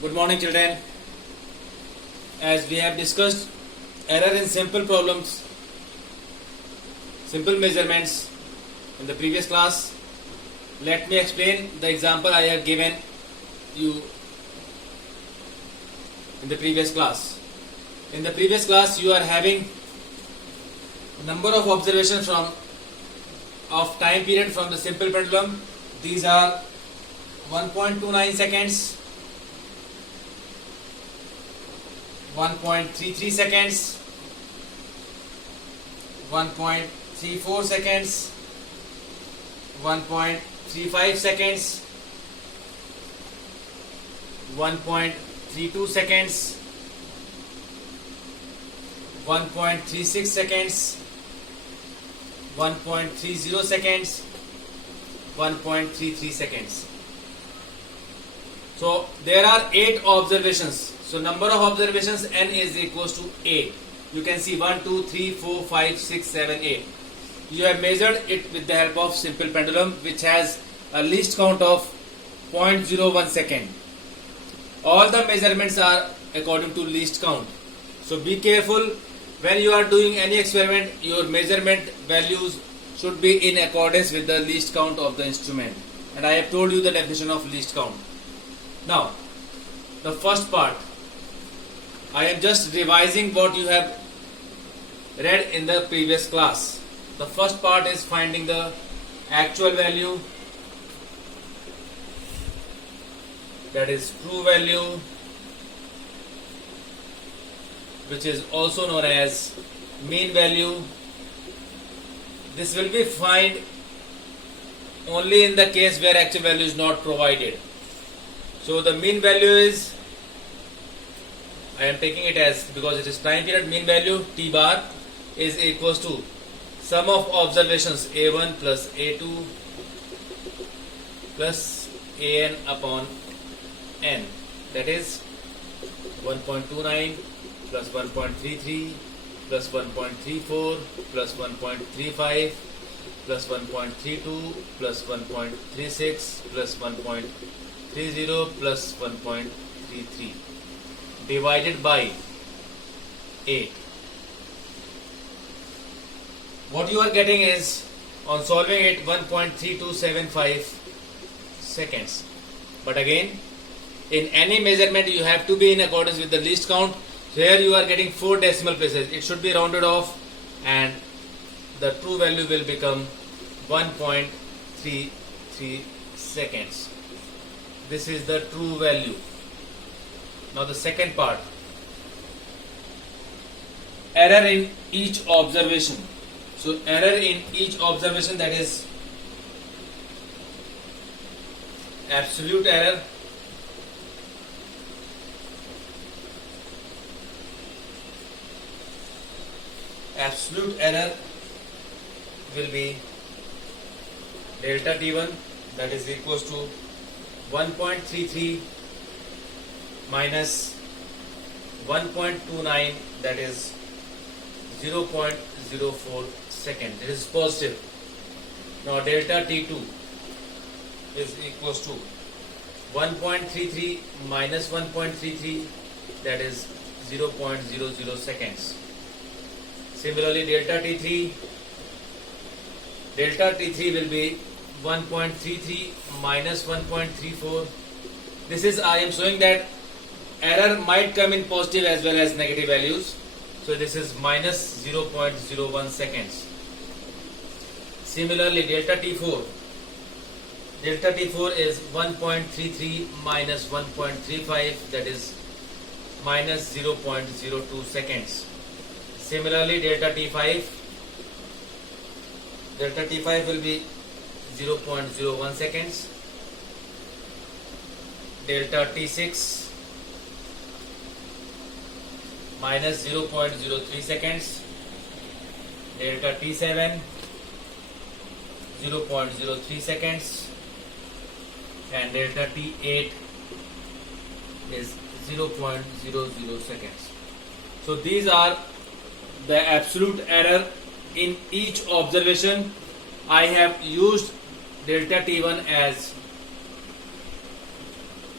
Good morning, children. As we have discussed error in simple problems, simple measurements in the previous class, let me explain the example I have given you in the previous class. In the previous class, you are having number of observations of time period from the simple pendulum. These are 1.29 seconds, 1.33 seconds, 1.34 seconds, 1.35 seconds, 1.32 seconds, 1.36 seconds, 1.30 seconds, 1.33 seconds. So there are 8 observations. So number of observations n is equals to 8. You can see 1, 2, 3, 4, 5, 6, 7, 8. You have measured it with the help of simple pendulum, which has a least count of 0.01 second. All the measurements are according to least count. So be careful when you are doing any experiment. Your measurement values should be in accordance with the least count of the instrument. And I have told you the definition of least count. Now, the first part, I am just revising what you have read in the previous class. The first part is finding the actual value, that is true value, which is also known as mean value. This will be found only in the case where actual value is not provided. So the mean value is, I am taking it as, because it is time period, mean value T bar is equals to sum of observations A1 plus A2 plus AN upon N, that is 1.29 plus 1.33 plus 1.34 plus 1.35 plus 1.32 plus 1.36 plus 1.30 plus 1.33 divided by 8. What you are getting is, on solving it, 1.3275 seconds. But again, in any measurement you have to be in accordance with the least count. So here you are getting 4 decimal places. It should be rounded off and the true value will become 1.33 seconds. This is the true value. Now the second part, error in each observation. So error in each observation, that is absolute error, will be delta T1, that is equals to 1.33 minus 1.29, that is 0.04 second. It is positive. Now delta T2 is equals to 1.33 minus 1.33, that is 0.00 seconds. Similarly, delta T3 will be 1.33 minus 1.34. This is, I am showing that error might come in positive as well as negative values. So this is minus 0.01 seconds. Similarly, delta T4 is 1.33 minus 1.35, that is minus 0.02 seconds. Similarly, delta T5 will be 0.01 seconds. Delta T6 minus 0.03 seconds. Delta T7 0.03 seconds, and delta T8 is 0.00 seconds. So these are the absolute error in each observation. I have used delta T1 as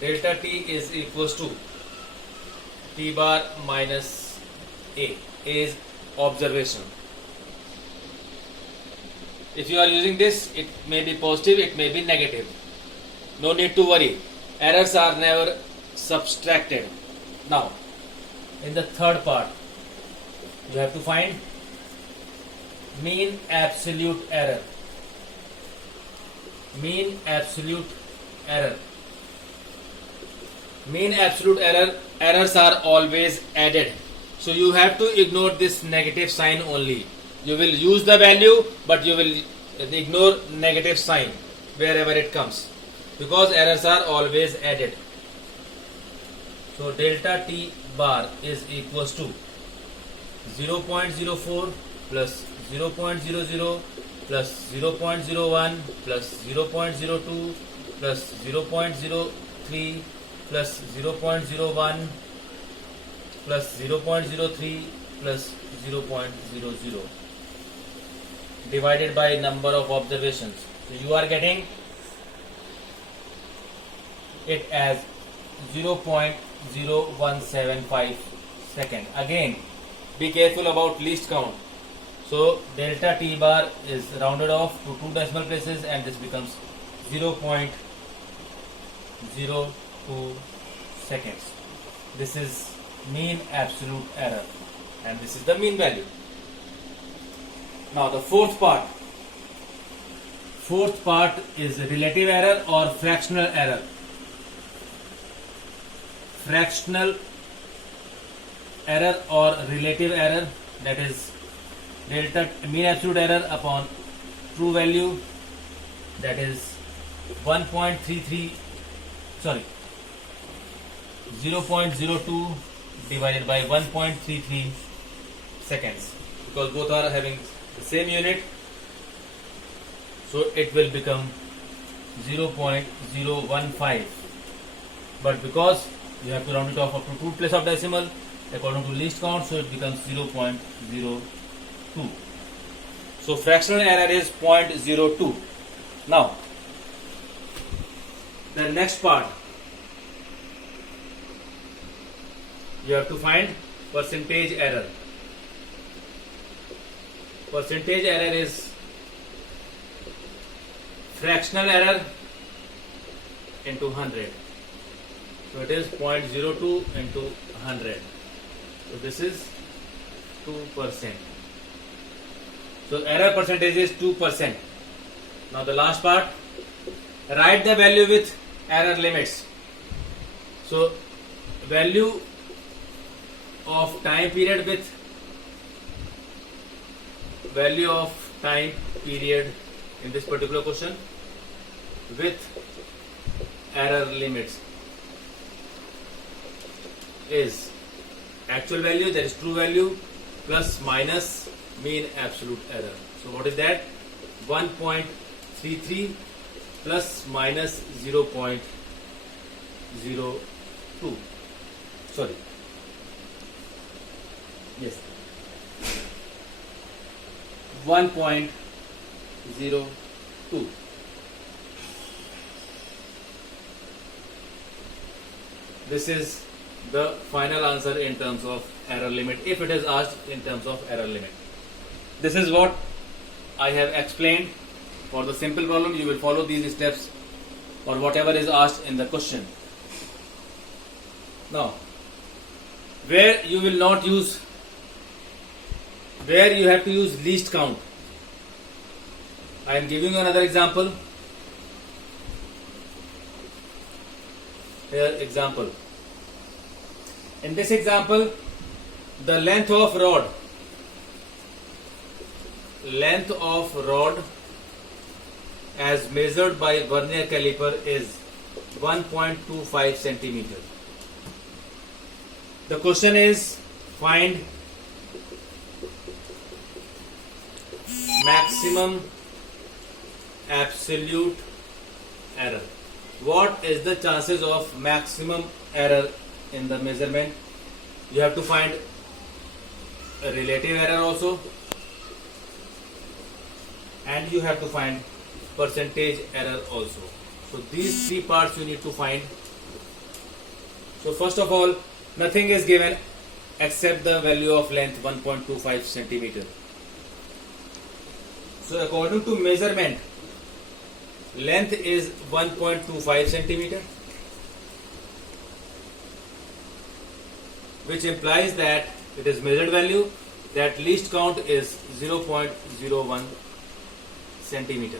delta t is equals to t bar minus a. A is observation. If you are using this, it may be positive, it may be negative. No need to worry. Errors are never subtracted. Now, in the third part, you have to find mean absolute error. Mean absolute error. Mean absolute error. Errors are always added. So you have to ignore this negative sign only. You will use the value, but you will ignore negative sign wherever it comes, because errors are always added. So delta t bar is equals to 0.04 plus 0.00 plus 0.01 plus 0.02 plus 0.03 plus 0.01 plus 0.03 plus 0.00 divided by number of observations. So you are getting it as 0.0175 second. Again, be careful about least count. So delta t bar is rounded off to 2 decimal places and this becomes 0.02 seconds. This is mean absolute error and this is the mean value. Now the fourth part is relative error or fractional error. Fractional error or relative error, that is delta mean absolute error upon true value, that is 0.02 divided by 1.33 seconds, because both are having the same unit, so it will become 0.015, but because you have to round it off up to 2 place of decimal according to least count, so it becomes 0.02. So fractional error is 0.02. Now the next part, you have to find percentage error. Percentage error is fractional error into 100. So it is 0.02 into 100. So this is 2%. So error percentage is 2%. Now the last part, write the value with error limits. So value of time period with value of time period in this particular question with error limits is actual value, that is true value, plus minus mean absolute error. So what is that? 1.33 plus minus 0.02. Sorry. Yes. 1.02. This is the final answer in terms of error limit, if it is asked in terms of error limit. This is what I have explained. For the simple problem, you will follow these steps or whatever is asked in the question. Now, where you will not use, where you have to use least count, I am giving you another example. Here, example. In this example, the length of rod as measured by vernier caliper is 1.25 centimeter. The question is, find maximum absolute error. What is the chances of maximum error in the measurement? You have to find a relative error also, and you have to find percentage error also. So these three parts you need to find So first of all, nothing is given except the value of length 1.25 centimeter. So according to measurement, length is 1.25 centimeter, which implies that it is measured value, that least count is 0.01 centimeter.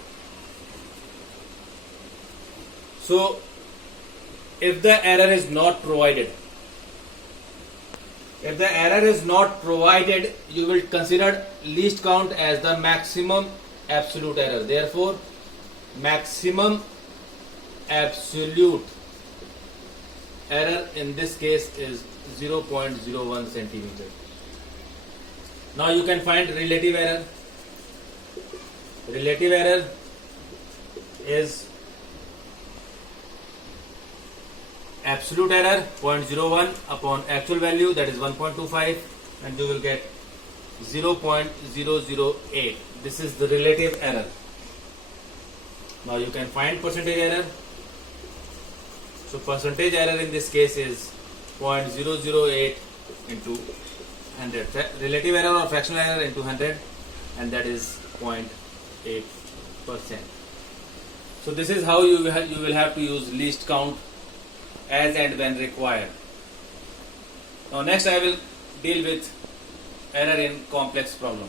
So if the error is not provided, you will consider least count as the maximum absolute error. Therefore, maximum absolute error in this case is 0.01 centimeter. Now you can find relative error. Relative error is absolute error 0.01 upon actual value, that is 1.25, and you will get 0.008. This is the relative error. Now you can find percentage error. So percentage error in this case is 0.008 into 100. Relative error or fractional error into 100, and that is 0.8%. So this is how you will have to use least count as and when required. Now next I will deal with error in complex problem.